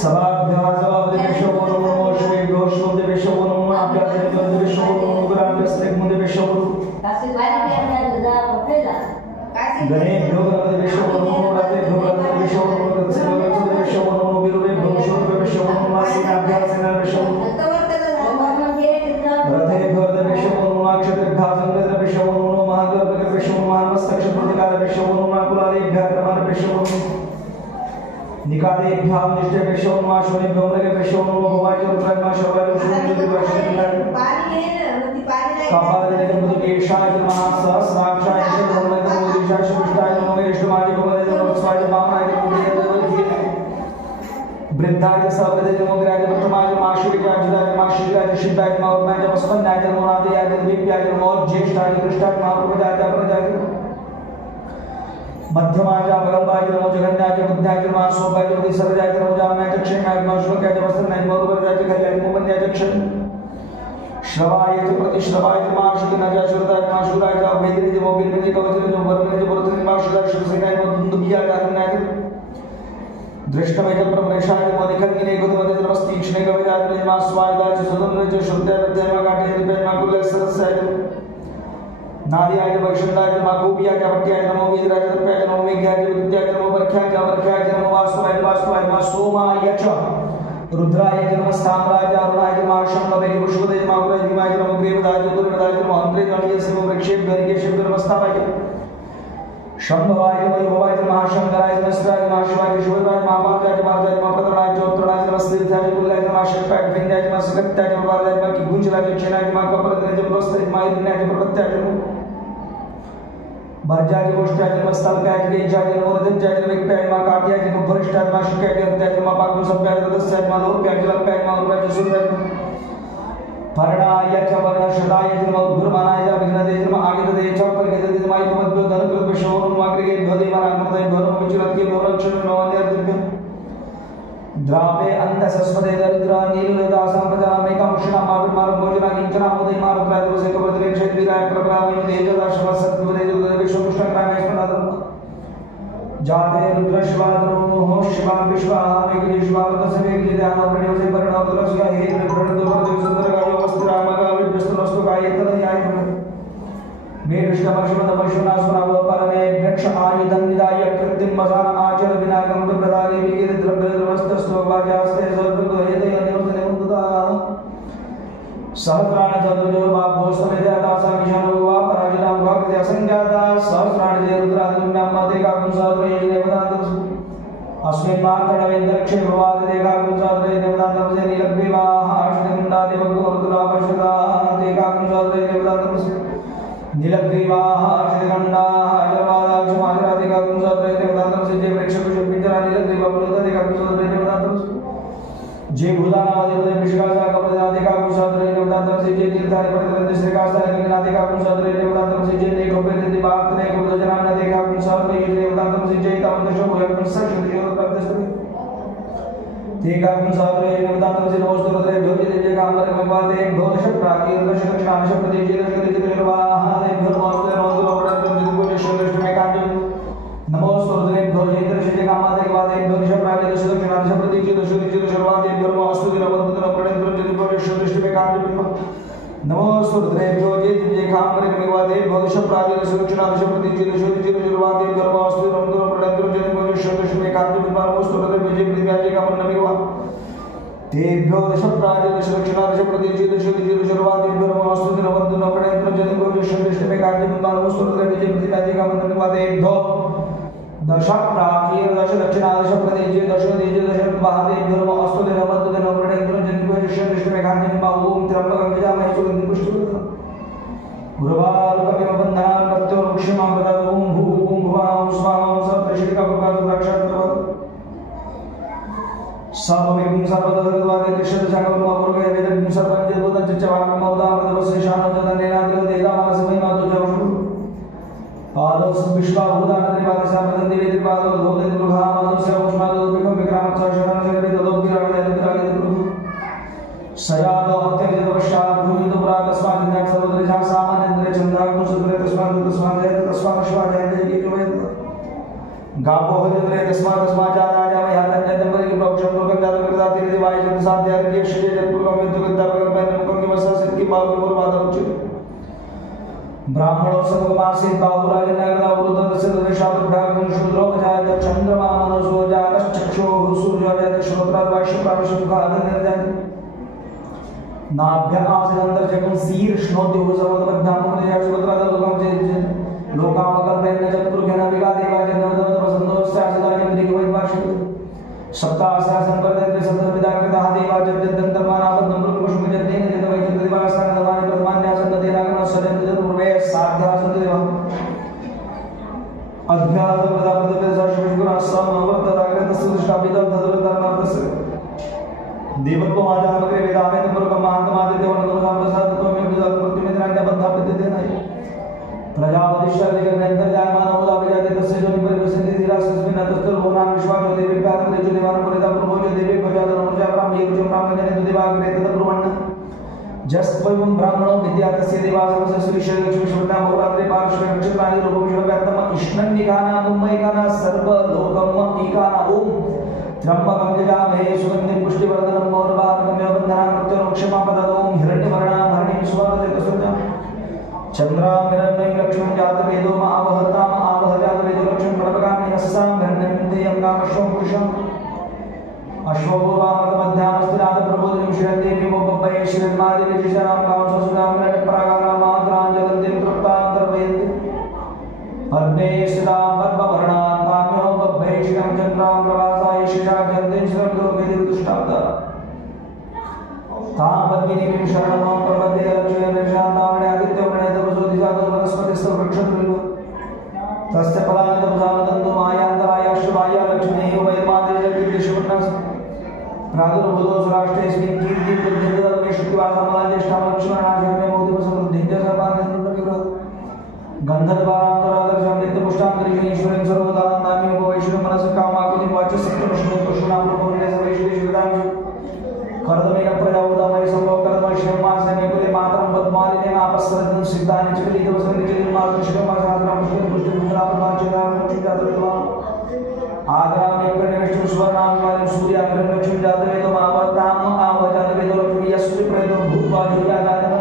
सभाभ्यासवादेश्वर नमो श्रीघोषदेश्वर नमो अभ्यासदेश्वर नमो गुराभ्यासदेश्वर गणेभ्यो गणपतिवेश्वर नमो रतेभ्यो गणपतिवेश्वर नमो रत्सेभ्यो नमो वीरुभ्यो शूरभ्यो नमो आसीनाभ्यासेनाभ्यो रथेभ्यो रतेभ्यो नमो अक्षतेभ्यो संगतेभ्यो नमो महागर्भेभ्यो नमो महामस्तक्षेभ्यो एकादेभ्यां निष्ठे पेशोन्मा शोने भवनके पेशोन्मा भवाय रुद्रमा शर्वाय शोने दिवाशेन्द्र कपालने मुदु केशाय नमः सहस्राक्षाय भवनके मुदिशाय शिष्टाय नमः विष्णुमाय भवने नमः स्वाय मामाय नमः वृद्धाय सवृद्धे नमो ग्राज प्रथमाय माशुरिकाय जुदाय माशुरिकाय शिष्टाय नमः उर्माय वस्पन्नाय नमो नादयाय दिव्याय नमो ज्येष्ठाय कृष्णाय नमः प्रजाय प्रजाय मध्यमाय भगवाय नमो जगन्नाय बुद्धाय नमः सोपाय नमो सर्वजाय नमो जामाय चक्षणाय नमो श्लोकाय वस्त्रनाय नमो उर्वराय कल्याय नमो मन्याय चक्षण श्रवाय प्रतिश्रवाय नमः शुद्धनाय शुद्धाय नमः शुद्धाय अभेद्रे नमो बिलमे कवचने नमो वर्मने नमो नमः शुद्धाय शुद्धनाय नमो दुंदुभिया कारणाय दृष्टमय ब्रह्मेशाय नमो निखंगिने गुदवदे नमस्तीक्ष्णे कविदाय नमः स्वायदाय सुदम्ने शुद्धाय विद्याय गाठे दिव्याय कुल सरसाय नादियाय वैष्णवाय नमः गोपियाय भट्टियाय नमो वेदराय तप्याय नमो मेघ्याय विद्याय नमो वर्ख्याय नमो वासुवाय नमः सोमाय च रुद्राय नमः स्थाम्राय अरुणाय नमः शंभवे विष्णुदेव नमः दिवाय नमो ग्रीवदाय दुर्वदाय नमः अंत्रे नमः सर्व वृक्षेभ्यो हरिकेशेभ्यो नमस्ताय शंभवाय वैभवाय नमः शंकराय नमस्ताय नमः शिवाय शिवाय महाभागाय नमः प्रतनाय चौत्रनाय नमः स्थिताय कुलाय नमः शक्ताय विंध्याय नमः सकत्ताय नमः की गुंजलाय चेनाय नमः कपरद्रज प्रस्तय मायिन्याय प्रपत्याय नमः भर्जाय गोष्ठाय नमः स्थलकाय गेजाय नमः रदजाय नमः विक्ताय नमः काट्याय नमः भरिष्ठाय नमः शुक्याय हत्याय नमः पागु सप्याय रदस्याय नमः लोप्याय जलप्याय नमः उर्वाय सुराय भरणाय च वर्णशदाय नमः उद्भुरमानाय च विघ्नदे नमः आगितदे च परगेदे नमः इमद्भ्यो धनुकृत शोभनं वाग्रिगे भदेवानामृतय भरम विचरत्ये भवरक्षण नवन्यर्दिभ्य द्रापे अंतसस्वदे दरिद्रा नीलदासं प्रजामेकं क्षणामाविर्मानं भोजना किंचना मुदय मारुत्राय दिवसे कवत्रे क्षेत्रीराय प्रभरामि तेजदाशव सत्वदे विश्वपुष्टक्राय स्मरणं जाते रुद्र शिवादनो शिवां विश्वाहामेकि शिवावतसवे गिदानो प्रणयोसे परिणोदलस्य हे प्रणोदलस्य सुंदरगायो वस्त्रामगावि विष्णुस्तुकायतनयाय मे विष्णुमर्षमदमर्षुनास्मराव परमे भक्ष आयुधं निदाय कृत्तिं मसान आचर विनागं प्रदागे विगिर द्रव्यद्रवस्तस्त्ववाजास्ते सर्वगोहेते अनिरुद्धनेमुदा सहस्राण चतुर्जो बाभोस्तमेते दासा मिशनो वा पराजितां भक्ति असंख्याता सहस्राण जय रुद्रादिम्यां मते काकुं सहस्रये देवदातम् अस्मिन् मातृणवेन्द्रक्षे भवादे काकुं सहस्रये देवदातम् से नीलग्रीवाः आश्रितमुण्डा देवगोरुद्रापश्यता ते काकुं सहस्रये देवदातम् नीलग्रीवाः आश्रितमुण्डाः अजवादाक्षमाजरादे काकुं सहस्रये देवदातम् से जय वृक्षकुशपिञ्जरा नीलग्रीवाबलोदे काकुं सहस्रये देवदातम् जय भूदानावदेवदे विश्वासा कपदनादे काकुं सहस्रये देवदातम् से जय तीर्थानि पठितवन्ते श्रीकास्तानि गंगनादे काकुं सहस्रये देवदातम् से जय नेकोपेति बात्ने कुलजनानदे काकुं सहस्रये देवदातम् से जय तावन्तशो भूयं सक्षुतियोगप्रदस्तु ते काकुं सहस्रये देवदातम् से नमोस्तुते भोजते जय कामरे भगवते घोष प्राकीर दश दक्षिणाश प्रदेशे दशकदितिर्वाहादे भर्मोस्तुते नमोस्तुते जितपुरुषोष्टमे कांजन नमोस्तुते भोजेन्द्र जय कामादे वादे भविष्य प्राकीर दश दक्षिणाश प्रदेशे दशकदितिर्वाहादे भर्मोस्तुते नमोस्तुते जितपुरुषोष्टमे कांजन नमोस्तुते भोजेन्द्र जय कामरे भगवते भविष्य प्राकीर दश दक्षिणाश प्रदेशे दशकदितिर्वाहादे भर्मोस्तुते नमोस्तुते जितपुरुषोष्टमे कांजन नमोस्तुते विजय प्रतिव्याजय कामन नमिवा तेभ्यो दश प्राजे दश दक्षिणा दश प्रदेशे दश दिशर्वादेभ्यो नमोस्तुते नमोस्तुते नमोस्तुते जनिभ्यो दशमे कांजन नमोस्तुते विजय प्रतिव्याजय कामन नमिवा तेभ्यो दश प्राजे दश दक्षिणा दश प्रदेशे दश दिशर्वादेभ्यो नमोस्तुते नमोस्तुते नमोस्तुते जनिभ्यो दशमे कांजन ओम त्र्यंबकं यजामहे सुगन्धिं पुष्टिवर्धनम् गुरुवारुकमिव बन्धनान् प्रत्योर्मुक्षमां प्रदद ओम भुवां स्वां सप्तऋषिकप्रकाशदाक्षात् सर्वमेकं सर्वदर्वादे कृष्णदशाकर्मपूर्वे वेदं सर्वंजभूतं चिच्चवाकमौदामृतवस्यशानोदनेनाद्रवदेदामानसमयमातुजवशु पादोस् विश्वाभूतानत्रिपादशापदन्ति वेदिपादो धोदेन्द्रुघामानुस्यमुष्मादोपिकं विक्रामत्सशरणशरवेदलोभिरावेदत्रागेदुः सयादो हत्यजतपश्चात् भूमितुपुरातस्मात् सर्वदृशा सामान्यन्द्रे चन्द्राकुंसुत्रे तस्मात् गावो हजरे तस्मात् जाता वै हातंजंबरी प्रोक्षम लोकंदार कृताति दिवाय जन साध्यार्य श्री जयपुरम विद्युगंता भगवान मुखं वसा सत्की बाहु पूर्वादा उच्च ब्राह्मणो सर्वमासे बाहुराज नगरा उरुद दशद दशात भागं शूद्रो जात चंद्रमा मनसो जात चक्षुः सूर्यो जात श्रोत्राद वाष्य प्रावशुखाद निर्जात नाभ्य आसनंतर जगं शीर्ष्णोति उजवदबद्धाम जात श्रोत्राद लोकं जे लोकामकल्पेन चतुर्घ्न विगादेवाय नवदवद वसंतोस्यासदाय मृगवैवाशु सप्ताहसहस्रं वर्धते सप्तविदाकृतः देवाजद्यन्तं धर्मानाबद्धं पुष्पजन्तेन जतवैजन्तिवासानं धर्माणि प्रथमान्यासन्नतेनागमः सदन्तिपूर्वे साध्यासन्ति देवः अध्यात्मप्रदापदपेदशाश्वशुकुरास्सामवर्तदाग्रतस्तुष्टापितं तदुर्धर्मार्थस्य देवत्वमाजानमग्रे वेदामेन पुरुकमान्तमादित्यवनतमसामप्रसादत्वमेव प्रजापतिश्चर्यन्तर्जायमानोदापजाते तस्य जोनिपरिवसन्ति धीरास्तस्मिन् अतस्तुर्भुवनान् विश्वासो देवी प्रातमृत्यो देवानुपरिता प्रभोजो देवी प्रजातनमुर्जा ब्राह्मणेभ्यो ब्राह्मणजनेतु देवाग्रे तदब्रुवन् जस्त्वं ब्राह्मणो विद्या तस्य देवासमस्य सुविशेषविश्वनाम होरात्रे पार्श्वे नक्षत्राणि रूपविश्वव्याप्तम इष्णन्निकाना मुम्मैकाना सर्वलोकम् ईकाना ओम त्र्यम्बकं यजामहे सुगन्धिं पुष्टिवर्धनं मौर्वारुकं यवन्धनां मृत्युर्मुक्षमापदं हिरण्यवर्णां हरिणीं सुवर्णचतुर्भुजां चंद्रां हिरण्मयीं लक्ष्मीं जातवेदो महावहताम् आवह जातवेदो लक्ष्मीं प्रणवगामिनीं अस्सां हिरण्यन्तेयं कामश्वं पुरुषम् अश्वपूर्वामदमध्यामस्तिनाद प्रबोधिनीं शिरन्देवीं मोपब्बये शिरन्मादिविजिषाणां कामसुधां नटप्रागारां मात्राञ्जलन्तीं तृप्तान्तर्वयन्ति पद्मे स्थितां पद्मवर्णां ताम्यो बब्बये शिरं चन्द्रां प्रवासाय शिशाजन्तीं शिरं लोकेदिवदुष्टाब्दा तां पद्मिनीं शरणमां प्रपद्ये लक्ष्मीं निर्शान्तामणे आदित्यवर्णेतपसोदिजातो वनस्पतिस्तव वृक्षतुल्यो तस्य फलानि तपसावदन्तु मायान्तरायाश्वमाया लक्ष्मीः वैर्मादिर्जगदीशवर्णस् प्रादुर्भूतो सुराष्ट्रेऽस्मिन् कीर्तिर्जगदमे शुक्तिवासमलाज्येष्ठामलक्ष्मणाश्रमे मोदिपसमृद्धिञ्च सर्वान्यनुप्रविग्रह गन्धर्वान्तरादर्शं नित्यपुष्टान्तरीश्वरीं सर्वदां नाम्यो वैष्णव मनसः कामाकुतिं वाचसप्तमश्नो पशूनां प्रभुर्णे सर्वैश्वरीश्वरां कर्दमेन प्रजावदामय संभव कर्दमय श्रमासने कुले मातरं पद्मालिने आपस्सरदं सिद्धानि चक्रितवसनिचलिं मातरं श्रमासाद्रां पुष्टिमुद्राप्रभाचनां लक्ष्मीजातवेदो आग्रामे कर्णेषु सुवर्णां वायं सूर्याग्रं लक्ष्मीजातवेदो मावताम् आवजातवेदो लक्ष्मी यस्त्रिप्रेदो भूत्वा जुर्यागायनम्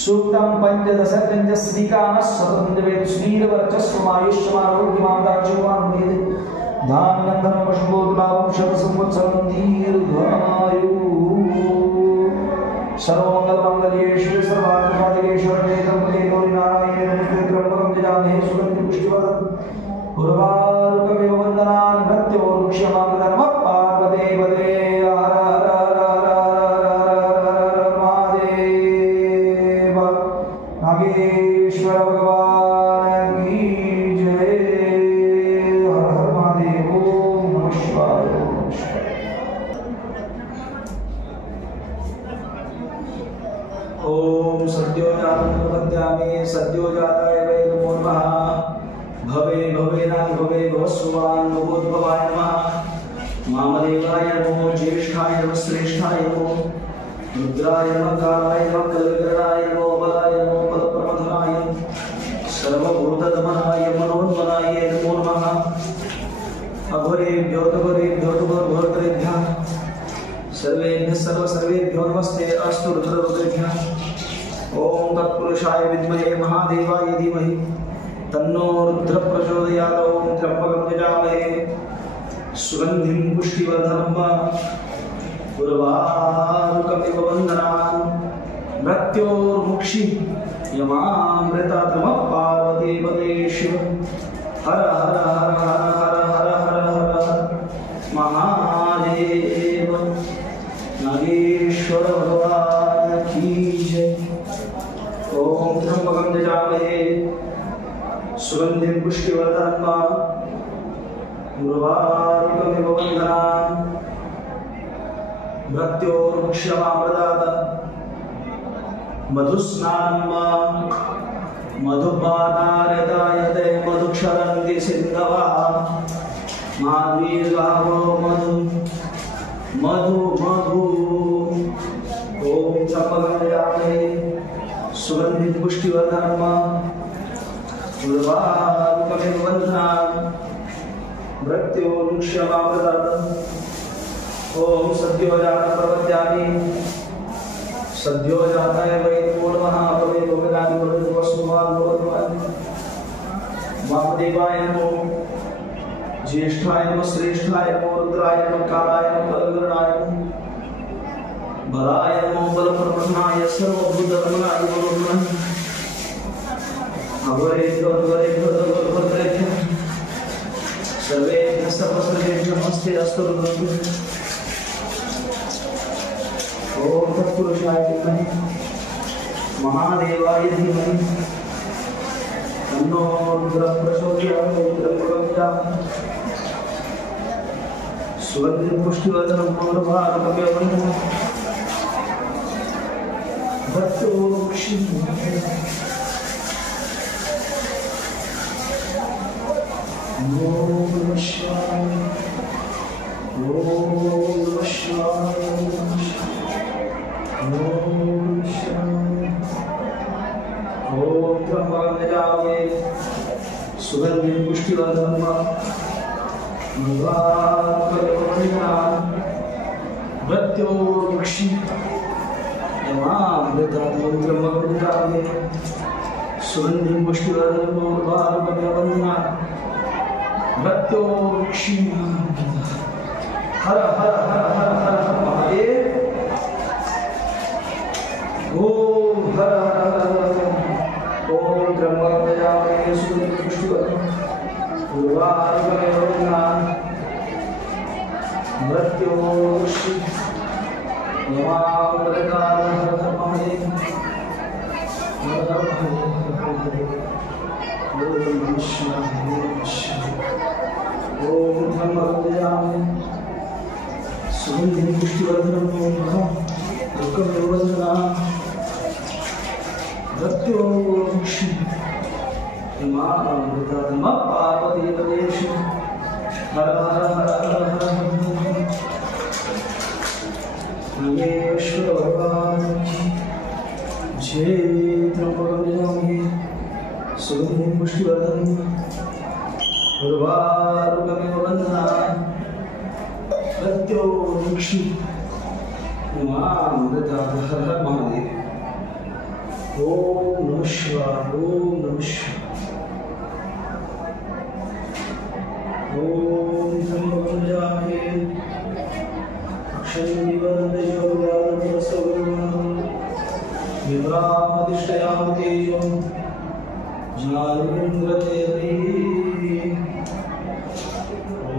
सूक्तं पञ्चदशकञ्च श्रीकामः सततं श्रीरवर्चस्वमायुष्यमारोग्यमां दाक्षिवान्वेद धान्यं धर्मपशुभूतलाभं शतसंवत्सरं दीर्घायुः सर्वमङ्गलमङ्गल्ये शिवे सर्वार्थसाधिके शरण्ये त्र्यम्बके गौरी नारायणे नमोस्तुते त्र्यम्बकं यजामहे सुगन्धिं पुष्टिवर्धनम् उर्वारुकमिव वन्दनान् भृत्योर्मुक्ष्यमामृतं नमः पार्वते पदे हर हर हर महादेव नागेश्वर भगवान की जय हर हर महादेव नमः शिवाय ओम सद्यो जातं प्रपद्यामि सद्यो जाताय वै नमो नमः भवे भवेनानि भवे भवस्वान् नमोद्भवाय नमः मामदेवाय नमो ज्येष्ठाय नमः श्रेष्ठाय नमो रुद्राय नमः कालाय नमः कलविग्रहाय नमो बलाय नमो पदप्रमथनाय सर्वभूतदमनाय मनोन्मनाय नमो नमः अघोरेभ्यो घोरेभ्यः सर्वेभ्यः सर्वेभ्यो नमस्ते अस्तु रुद्ररुद्रेभ्यः ओम तत्पुरुषाय विद्महे महादेवाय धीमहि तन्नो रुद्र प्रचोदयात् ओम त्र्यम्बकं यजामहे सुगन्धिं पुष्टिवर्धनं उर्वारुकमिव वन्दनान् मृत्योर्मुक्षि यमामृतात् नमः पार्वती पदे शिव हर हर हर हर हर हर हर हर महादेव नागेश्वर भगवान की जय ओम त्र्यम्बकं यजामहे सुगन्धिं पुष्टिवर्धनं उर्वारुकमिव वन्दनान् मृत्योर्मुक्ष्यमामृतात् मधुस्नानं मधुपानार्यतायते मधुक्षरन्ति सिन्धवः माध्वीर्गावो मधु मधु मधु ओम त्र्यम्बकं यजामहे सुगन्धिं पुष्टिवर्धनं उर्वारुकमिव वन्दनान् मृत्योर्मुक्ष्यमामृतात् ओम सद्यो जातं प्रपद्यामि सद्यो जाताय वै नमो नमः भवे भवेनानि भवे भवस्वान् भवत्वान् वामदेवाय नमो ज्येष्ठाय नमः श्रेष्ठाय नमो रुद्राय नमः कालाय नमः कलविग्रहाय नमः बलाय नमो बलप्रमथनाय सर्वभूतदमनाय नमो नमः अघोरेभ्यो सर्वेभ्यः सर्वेभ्यः नमस्ते अस्तु ओम तत्पुरुषाय विद्महे महादेवाय धीमहि तन्नो रुद्रः प्रचोदयात्। सुगन्धिं पुष्टिवर्धनं मौलभारतव्यवन्दनं भक्तो ओम शिवाय ओम शिवाय ओम शिवाय ओम ब्रह्मज्ञाने सुगन्धिं पुष्टिवर्धनं भक्तो वक्षि यमामृतामन्त्रमग्निकाये सुगन्धिं पुष्टिवर्धनं मौलभारतव्यवन्दनं भक्तो वक्षि हर हर हर हर हर महादेव ओम हर हर हर ओम ब्रह्मज्ञाने सुगन्धिं पुष्टिवर्धनं मृत्यु ओम ब्रह्मज्ञाने सुगन्धिं पुष्टिवर्धनं मृत्यु पार्वती हर हर हर हर हर नागेश्वर भगवान जय। त्र्यंबकं सुगन्धिं पुष्टिवर्धनं उर्वारुकमिवबन्धनात् मृत्यो वक्षि यमामृतात्। हर हर महादेव। ओम नमः शिवाय ओम नमः शिवाय ओम त्र्यंबकं जामहे अक्षयनिवन्दे योगादसवरुणं विभ्रामदिष्टयामतेजो ज्ञानेन्द्रते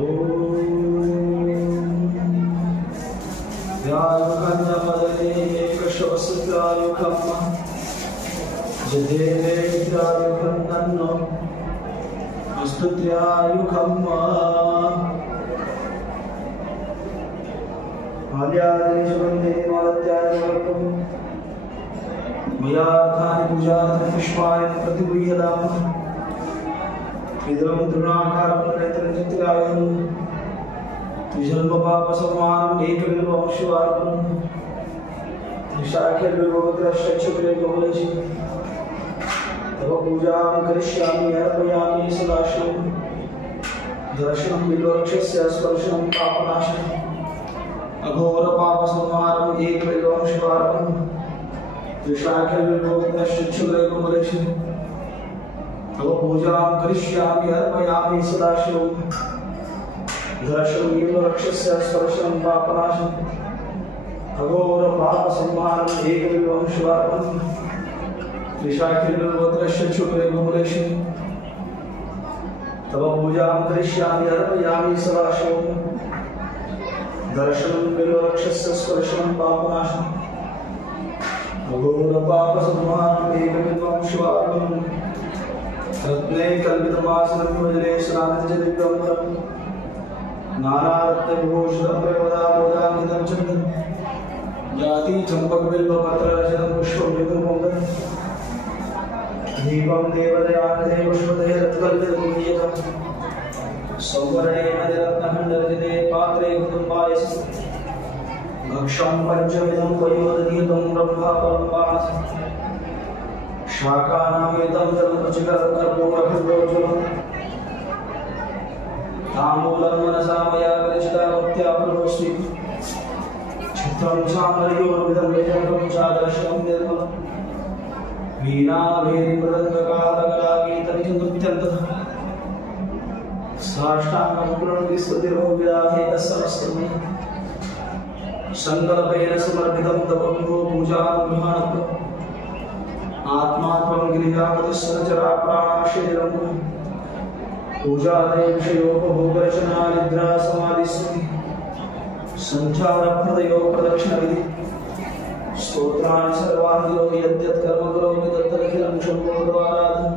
ओम व्यायुखन्नमदने एकशवसुत्रायुखम् जदेवेन्द्रायुखन्नन्नो स्तुत्यायुखम् आद्यादेशवन्दे मालत्यादिवक्तुं मयार्थानि पूजार्थं पुष्पाणि प्रतिगृह्यताम् इदं तृणाकारं नेत्रं चित्रायं त्रिजन्मपापसमानम् एकबिल्वं शिवार्पणं त्रिशाखेर्विभवत्रश्चक्षुरे बहुलजि तव पूजां करिष्यामि अर्पयामि सदाशिवं दर्शनं बिल्ववृक्षस्य स्पर्शनं पापनाशनम् अघोरपापसंहारम् एकबिल्वं शिवार्पणं त्रिशाखेर्विभवत्रश्चक्षुरे बहुलजि तव पूजां करिष्यामि अर्पयामि सदाशिवं दर्शनं बिल्ववृक्षस्य स्पर्शनं पापनाशनम् अघोरपापसंहारम् एकबिल्वं शिवार्पणं त्रिशाखेर्विभवत्रश्चक्षुरे बहुलजि तव पूजां करिष्यामि अर्पयामि सदाशिवं दर्शनं बिल्ववृक्षस्य स्पर्शनं पापनाशनम् अघोरपापसंहारम् एकबिल्वं शिवार्पणं रत्ने कल्पितमासनं भजने स्नानजलितं नानारत्नविभूषितं प्रमदामोदान्वितं चन्दनं जाति चम्पकबिल्वपत्ररचितं पुष्पं दीपं देवदयानिधे पुष्पते रत्कल्पितं सौवर्णे मदिरत्नखण्डरचिते पात्रे घृतं पायसं भक्षं पञ्चविधं पयोदधीतं ब्रह्माफलं पानसं शाकानामितं जलरुचिकरकर्पूरखण्डोज्ज्वलं ताम्बूलं मनसा मया परिचिता भक्त्या प्रभोस्मि चित्रं चामरयोर्विधं वेदं चादर्शनं निर्मलं वीणाभेरिमृदङ्गकालकलागीतनिरुत्यन्तः साष्टाङ्गं प्रणतिस्तुतिर्भव्याहे तत्समस्तमे सङ्कल्पेन समर्पितं तव विभो पूजां गृहाणः आत्मा त्वं गिरिजापतिः सहचरा प्राणा शरीरं पूजादय विषयोपभोगरचना निद्रा समाधिस्मृति संध्यावनप्रदयो प्रदक्षिण विधि स्तोत्रान् सर्वान् करोमि यद्यत् कर्म करोमि तत्तदखिलं शम्भोर्वाराधनं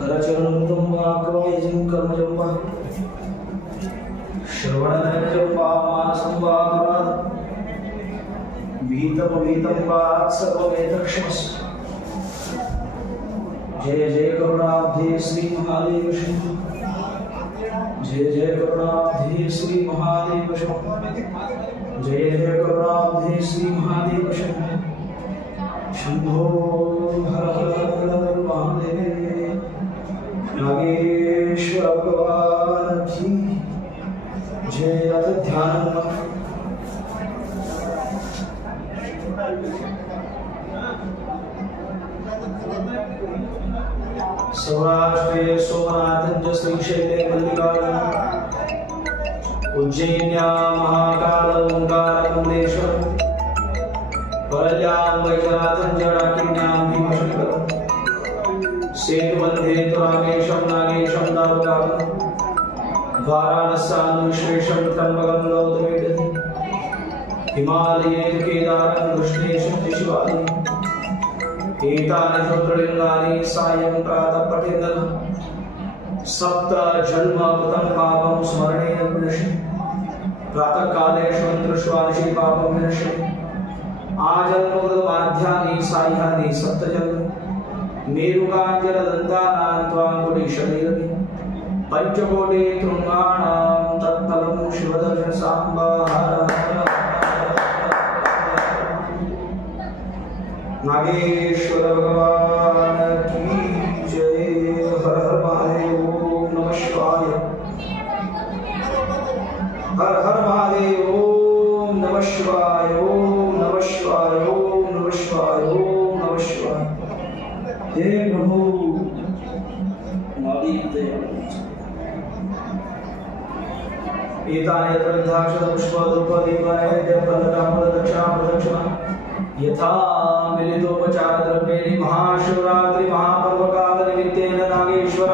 करचरणं तं वा कवयजं कर्मजं वा श्रवणनयनजं वा मानसं वा कराद भीतमभीतं वा सर्वमेतक्षमस्व जय जय करुणाब्धे श्री महादेव शंभो जय जय करुणाब्धे श्री महादेव शंभो जय जय करुणाब्धे श्री महादेव शंभो शंभो हर हर हर हर महादेव नागेश्वर भगवान की जय अथ ध्यान सौराष्ट्रे सोमनाथं च श्रीशैले मल्लिकार्जुन उज्जैन्यां महाकाल ओंकारकुण्डेश्वर परल्यां वैजनाथं च डाकिन्यां भीमशंकर सेतुबन्धे तु रामेशं नागेशं दारुकावं वाराणस्यां विश्वेशं त्र्यम्बकं गौतमीडति हिमालये तु केदारं कृष्णेशं च शिवालयं एतानि ज्योतिर्लिङ्गानि सायं प्रातः पठेन्न सप्त जन्म कृतं पापं स्मरणेन विनश्यति प्रातः काले श्वन्त्रश्वादशि पापं विनश्यति आजन्मकृतमाध्यानि साह्यानि सप्तजन्म मेरुकाञ्जनदन्तानां त्वाङ्कुटिशरीरति पंचकोटि तृङ्गाणां तत्फलं शिवदर्शन साम्बा नागेश्वर भगवान की जय हर हर महादेव ओम नमः शिवाय हर हर महादेव ओम नमः शिवाय ओम नमः शिवाय ओम नमः शिवाय ओम नमः शिवाय हे प्रभु एतानि दक्षिणा यथा मिलितोपचारद्रव्येण महाशिवरात्रि महापर्वकाल निमित्तेन नागेश्वर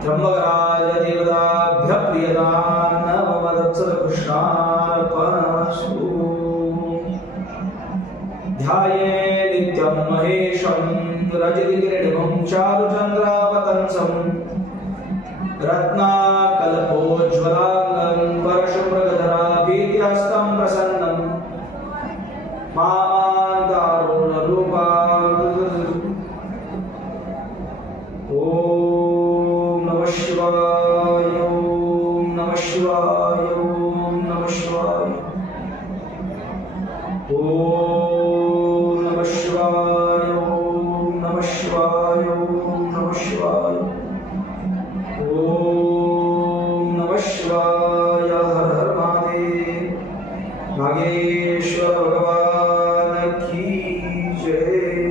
त्र्यम्बकराज देवताभ्यः प्रियदान् नवमदत्सरकृष्णार्पणमस्तु ध्याये नित्यं महेशं रजतकिरीटं चारुचन्द्रावतंसं रत्नाकल्पोज्ज्वलाङ्गं परशुमृगधराभीत्यस्तं प्रसन्नं ओम नमः शिवाय ओम नमः शिवाय ओम नमः शिवाय ओम नमः शिवाय ओम नमः शिवाय ओम नमः शिवाय ओम नमः शिवाय हर हर महादेव नागेश्वर भगवान की जय